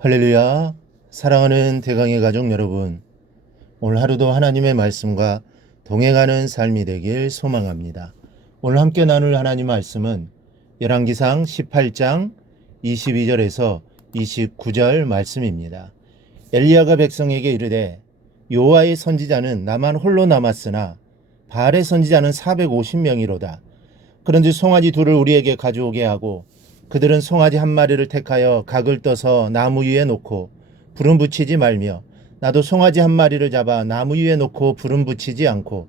할렐루야. 사랑하는 대강의 가족 여러분, 오늘 하루도 하나님의 말씀과 동행하는 삶이 되길 소망합니다. 오늘 함께 나눌 하나님 말씀은 열왕기상 18장 22절에서 29절 말씀입니다. 엘리야가 백성에게 이르되 여호와의 선지자는 나만 홀로 남았으나 바알의 선지자는 450명이로다. 그런지 송아지 둘을 우리에게 가져오게 하고 그들은 송아지 한 마리를 택하여 각을 떠서 나무 위에 놓고 불은 붙이지 말며 나도 송아지 한 마리를 잡아 나무 위에 놓고 불은 붙이지 않고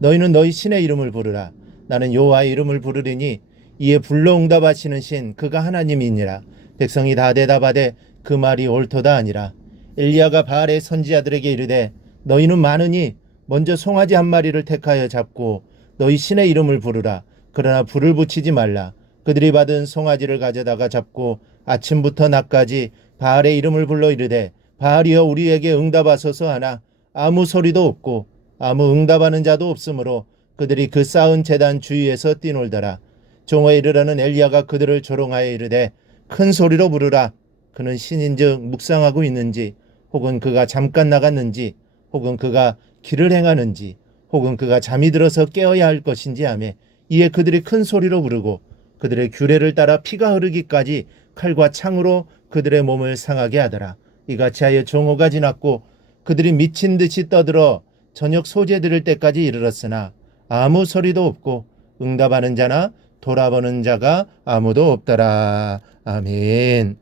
너희는 너희 신의 이름을 부르라. 나는 여호와의 이름을 부르리니 이에 불러 응답하시는 신 그가 하나님이니라. 백성이 다 대답하되 그 말이 옳도다 아니라. 엘리야가 바알의 선지자들에게 이르되 너희는 많으니 먼저 송아지 한 마리를 택하여 잡고 너희 신의 이름을 부르라. 그러나 불을 붙이지 말라. 그들이 받은 송아지를 가져다가 잡고 아침부터 낮까지 바알의 이름을 불러 이르되 바알이여 우리에게 응답하소서 하나 아무 소리도 없고 아무 응답하는 자도 없으므로 그들이 그 쌓은 제단 주위에서 뛰놀더라. 종에 이르러는 엘리야가 그들을 조롱하여 이르되 큰 소리로 부르라. 그는 신인즉 묵상하고 있는지 혹은 그가 잠깐 나갔는지 혹은 그가 길을 행하는지 혹은 그가 잠이 들어서 깨어야 할 것인지 하매 이에 그들이 큰 소리로 부르고 그들의 규례를 따라 피가 흐르기까지 칼과 창으로 그들의 몸을 상하게 하더라. 이같이 하여 종호가 지났고 그들이 미친 듯이 떠들어 저녁 소재 들을 때까지 이르렀으나 아무 소리도 없고 응답하는 자나 돌아보는 자가 아무도 없더라. 아멘.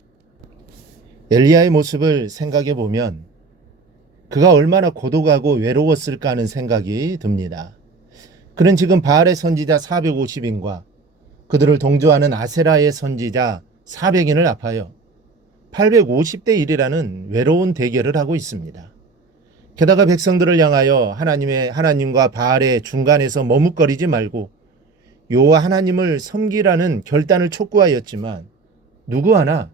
엘리야의 모습을 생각해 보면 그가 얼마나 고독하고 외로웠을까 하는 생각이 듭니다. 그는 지금 바알의 선지자 450인과 그들을 동조하는 아세라의 선지자 400인을 합하여 850대 1이라는 외로운 대결을 하고 있습니다. 게다가 백성들을 향하여 하나님과 바알의 중간에서 머뭇거리지 말고 여호와 하나님을 섬기라는 결단을 촉구하였지만 누구 하나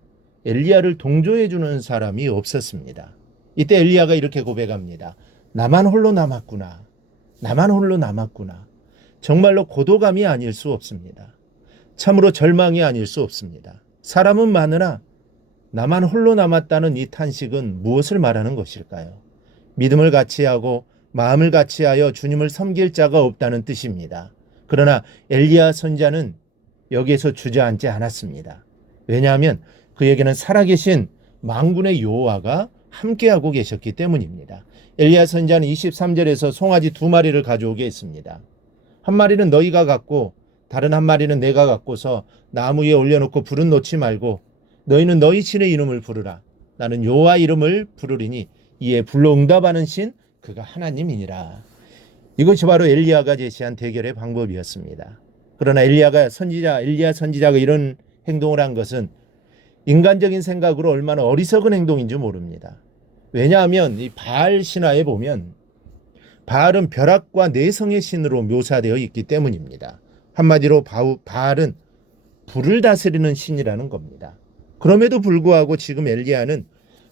엘리야를 동조해 주는 사람이 없었습니다. 이때 엘리야가 이렇게 고백합니다. 나만 홀로 남았구나. 나만 홀로 남았구나. 정말로 고독함이 아닐 수 없습니다. 참으로 절망이 아닐 수 없습니다. 사람은 많으나 나만 홀로 남았다는 이 탄식은 무엇을 말하는 것일까요? 믿음을 같이하고 마음을 같이하여 주님을 섬길 자가 없다는 뜻입니다. 그러나 엘리야 선지자는 여기에서 주저앉지 않았습니다. 왜냐하면 그에게는 살아계신 만군의 여호와가 함께하고 계셨기 때문입니다. 엘리야 선지자는 23절에서 송아지 2마리를 가져오게 했습니다. 한 마리는 너희가 갖고 다른 한 마리는 내가 갖고서 나무 위에 올려놓고 불은 놓지 말고 너희는 너희 신의 이름을 부르라. 나는 여호와 이름을 부르리니 이에 불로 응답하는 신 그가 하나님이니라. 이것이 바로 엘리야가 제시한 대결의 방법이었습니다. 그러나 엘리야 선지자가 이런 행동을 한 것은 인간적인 생각으로 얼마나 어리석은 행동인지 모릅니다. 왜냐하면 이 바알 신화에 보면 바알은 벼락과 내성의 신으로 묘사되어 있기 때문입니다. 한마디로 바알은 불을 다스리는 신이라는 겁니다. 그럼에도 불구하고 지금 엘리야는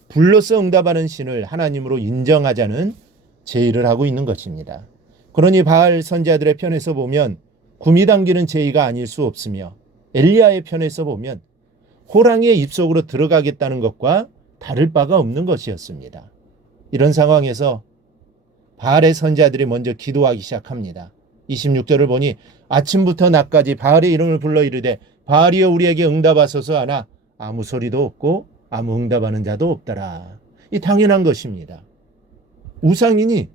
불로서 응답하는 신을 하나님으로 인정하자는 제의를 하고 있는 것입니다. 그러니 바알 선지자들의 편에서 보면 구미 당기는 제의가 아닐 수 없으며 엘리야의 편에서 보면 호랑이의 입속으로 들어가겠다는 것과 다를 바가 없는 것이었습니다. 이런 상황에서 바알의 선지자들이 먼저 기도하기 시작합니다. 26절을 보니 아침부터 낮까지 바알의 이름을 불러 이르되 바알이여 우리에게 응답하소서 하나 아무 소리도 없고 아무 응답하는 자도 없더라. 이 당연한 것입니다. 우상이니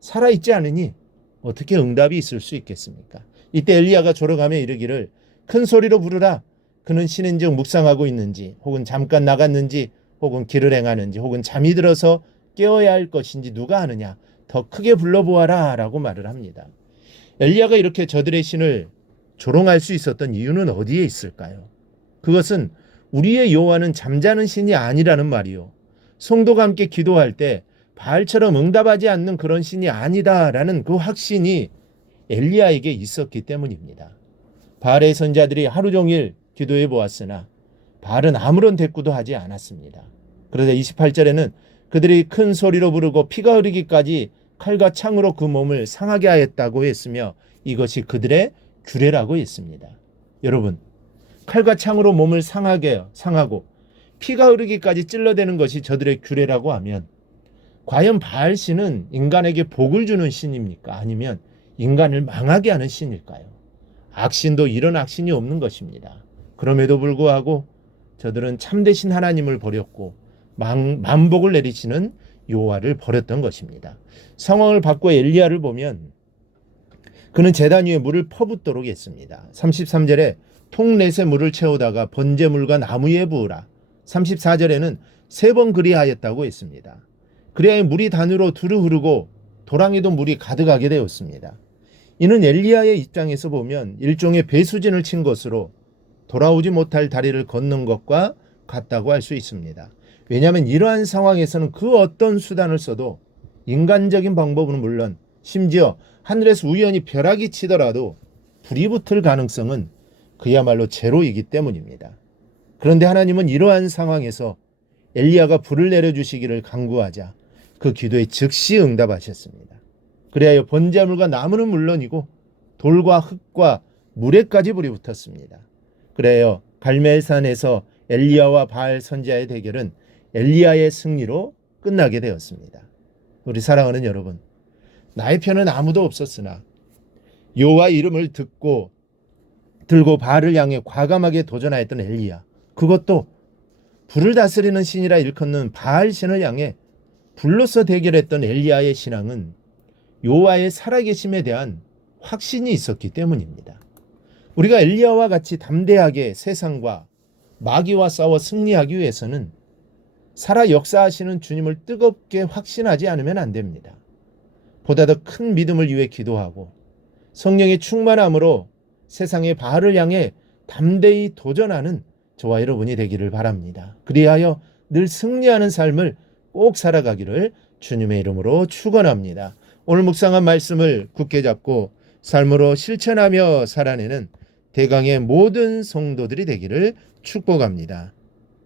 살아있지 않으니 어떻게 응답이 있을 수 있겠습니까? 이때 엘리야가 조롱하며 이르기를 큰 소리로 부르라. 그는 신인즉 묵상하고 있는지 혹은 잠깐 나갔는지 혹은 길을 행하는지 혹은 잠이 들어서 깨어야 할 것인지 누가 아느냐. 더 크게 불러보아라 라고 말을 합니다. 엘리야가 이렇게 저들의 신을 조롱할 수 있었던 이유는 어디에 있을까요? 그것은 우리의 여호와는 잠자는 신이 아니라는 말이요. 성도가 함께 기도할 때 바알처럼 응답하지 않는 그런 신이 아니다라는 그 확신이 엘리야에게 있었기 때문입니다. 바알의 선지자들이 하루 종일 기도해 보았으나 바알은 아무런 대꾸도 하지 않았습니다. 그러자 28절에는 그들이 큰 소리로 부르고 피가 흐르기까지 칼과 창으로 그 몸을 상하게 하였다고 했으며 이것이 그들의 규례라고 했습니다. 여러분, 칼과 창으로 몸을 상하고 피가 흐르기까지 찔러대는 것이 저들의 규례라고 하면 과연 바알신은 인간에게 복을 주는 신입니까? 아니면 인간을 망하게 하는 신일까요? 악신도 이런 악신이 없는 것입니다. 그럼에도 불구하고 저들은 참되신 하나님을 버렸고 만복을 내리시는 여호와를 버렸던 것입니다. 상황을 바꿔 엘리야를 보면 그는 제단 위에 물을 퍼붓도록 했습니다. 33절에 통넷에 물을 채우다가 번제물과 나무 위에 부으라. 34절에는 3번 그리하였다고 했습니다. 그리하여 물이 단으로 두루 흐르고 도랑에도 물이 가득하게 되었습니다. 이는 엘리야의 입장에서 보면 일종의 배수진을 친 것으로 돌아오지 못할 다리를 걷는 것과 같다고 할 수 있습니다. 왜냐하면 이러한 상황에서는 그 어떤 수단을 써도 인간적인 방법은 물론 심지어 하늘에서 우연히 벼락이 치더라도 불이 붙을 가능성은 그야말로 제로이기 때문입니다. 그런데 하나님은 이러한 상황에서 엘리야가 불을 내려주시기를 간구하자 그 기도에 즉시 응답하셨습니다. 그리하여 번제물과 나무는 물론이고 돌과 흙과 물에까지 불이 붙었습니다. 그래요 갈멜산에서 엘리야와 바알 선지자의 대결은 엘리야의 승리로 끝나게 되었습니다. 우리 사랑하는 여러분, 나의 편은 아무도 없었으나 여호와 이름을 들고 바알을 향해 과감하게 도전하였던 엘리야, 그것도 불을 다스리는 신이라 일컫는 바알 신을 향해 불로서 대결했던 엘리야의 신앙은 여호와의 살아계심에 대한 확신이 있었기 때문입니다. 우리가 엘리야와 같이 담대하게 세상과 마귀와 싸워 승리하기 위해서는 살아 역사하시는 주님을 뜨겁게 확신하지 않으면 안 됩니다. 보다 더 큰 믿음을 위해 기도하고 성령의 충만함으로 세상의 바알을 향해 담대히 도전하는 저와 여러분이 되기를 바랍니다. 그리하여 늘 승리하는 삶을 꼭 살아가기를 주님의 이름으로 축원합니다. 오늘 묵상한 말씀을 굳게 잡고 삶으로 실천하며 살아내는 대강의 모든 성도들이 되기를 축복합니다.